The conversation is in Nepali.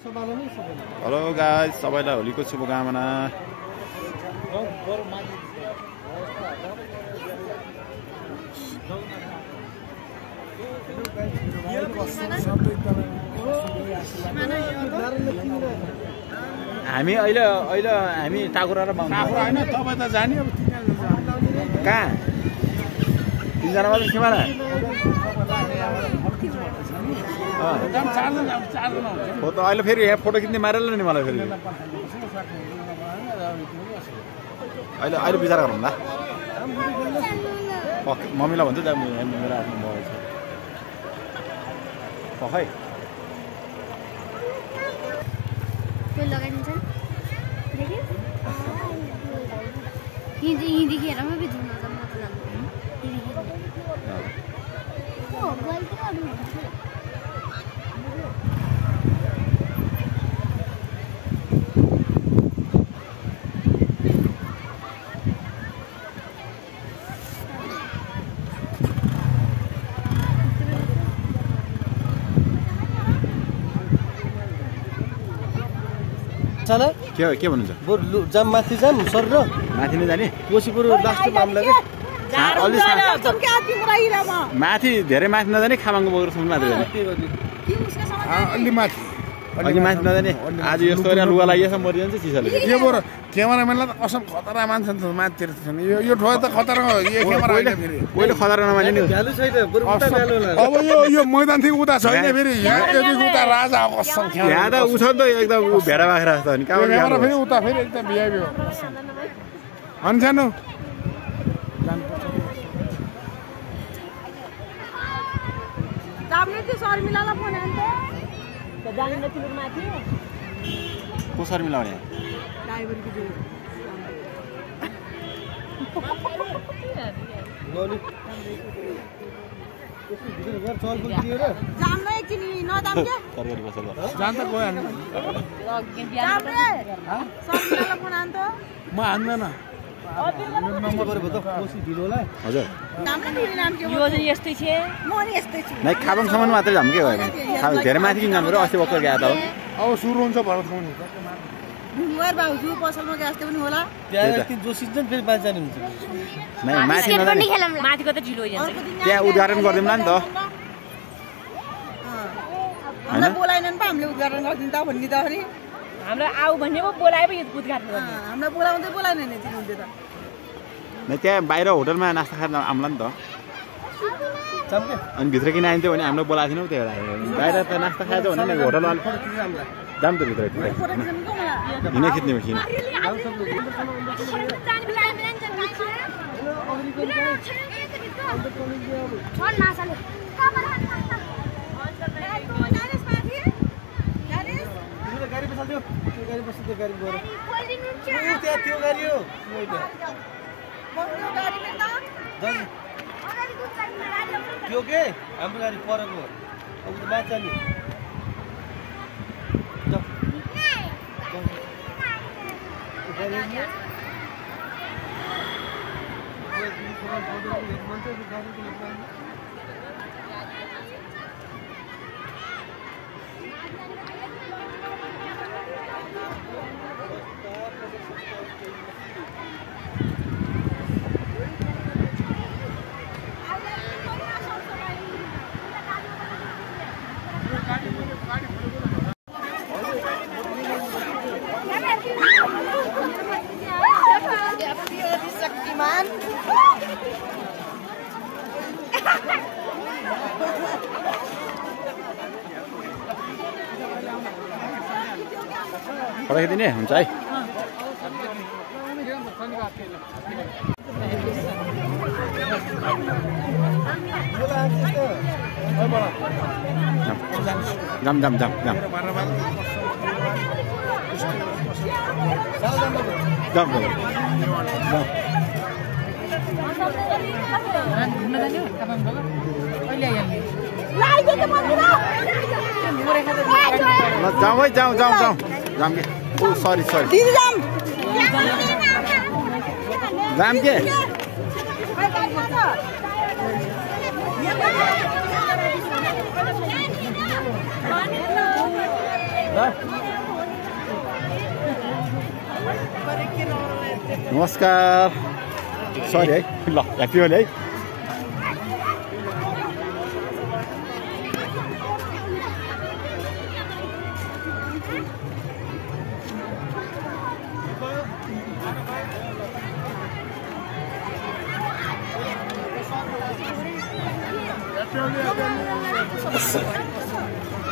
हेलो गाइस, सबैलाई होलीको शुभकामना। हामी अहिले हामी टाकुरा र बाहुन हैन तपाई त जानी अब कहाँ तीनजना मात्र सिमाना हो त। अहिले फेरि यहाँ फोटो खिच्ने मारेर नि मलाई फेरि अहिले विचार गरौँ ल। मम्मीलाई भन्छु मेरो आफ्नो भयो छ पखै के भन्नुहुन्छ? जाम माथि जाम सर र माथि नै जाने कोसीपुर लास्ट मामला के माथि धेरै माथि नजाने खामाङको बोकेर सुन माथि जाने अलि माथि अलि माथि नजाने। आज यस्तो गरेर लुगा लागिएछ मरिजान्छ चिसोले। के बोर क्यामेराम्यानलाई त कसम खतरा मान्छ नि त माथितिर छ नि यो ठोय त खतरा हो। यो क्यामेरा होइन फेरि पहिले खतरा नमान्ने नि भ्यालु छैन बरु उता भ्यालु होला। अब यो मैदानदेखि उता छैन फेरि यहाँ देखि उता राजा कसम यहाँ त उ छ नि त एकदम भेडा बाख्रा जस्तो नि क्यामेरा फेरि उता फेरि एकदम भिआइपी हो अनि सानो जामले त्यो शर्मिलालाई फोन हान्थे त जाने तिम्रो माथि को शर्मिला भने ड्राइभरको जो गोली चल पुग दियो र जामले एकछिन नदाम के तरकारी बसेर जान त गयो हामी जामले शर्मिलालाई फोन हान्थ्यो म हान्दैन नम्बर गरेको त कोसी ढिलो होला हजुर। जामले तिम्रो नाम के यो चाहिँ यस्तै छ म नि यस्तै छु नै खाबाङसम्म मात्रै जाम के भयो धेरै माथि किन जानु र अस्ति भर्खर गएको त हो। अब सुरु हुन्छ भरत खुवाउने ढुङ्गर बाउजू पसलमा गए जस्तै पनि होला त्यहाँ एकदिन जोसिन्छ फेरि बाँच जाने हुन्छ नै माथि नजाने माथिको त ढिलो भइजान्छ त्यहाँ उद्घाटन गरिदिउँला नि त हामीलाई बोलाएनन् पो हामीले उद्घाटन गरिदिनु त भन्ने त हाम्रो आऊ भन्ने पो बोलाए पो यो उद्घाटन गर्ने हामीलाई बोलाउँदै बोलाएन नि तिमीले त नै त्यहाँ बाहिर होटलमा नास्ता खाएर आउँला नि त अनि भित्र किन आइन्थ्यो भने हामीलाई बोलाएको थिएनौँ त्यही भएर बाहिर त नास्ता खाएछ भने नि होटलमा जाम त भित्र हिँडै खिच्ने किन गाडी बसाल्थ्यो त्यो गाडी बस्छ त्यो गाडी गएर त्यहाँ त्यो गाडी हो त्यो के हाम्रो गाडी परेको अब माछा नि पठाइदिने हुन्छ है। जाम जाम जाम जाम जाम जाम है जाम जाम जाम जाम के ओ सरी सरी जाम के नमस्कार सरी है ल ह्याप्पी होली है Happy Holi.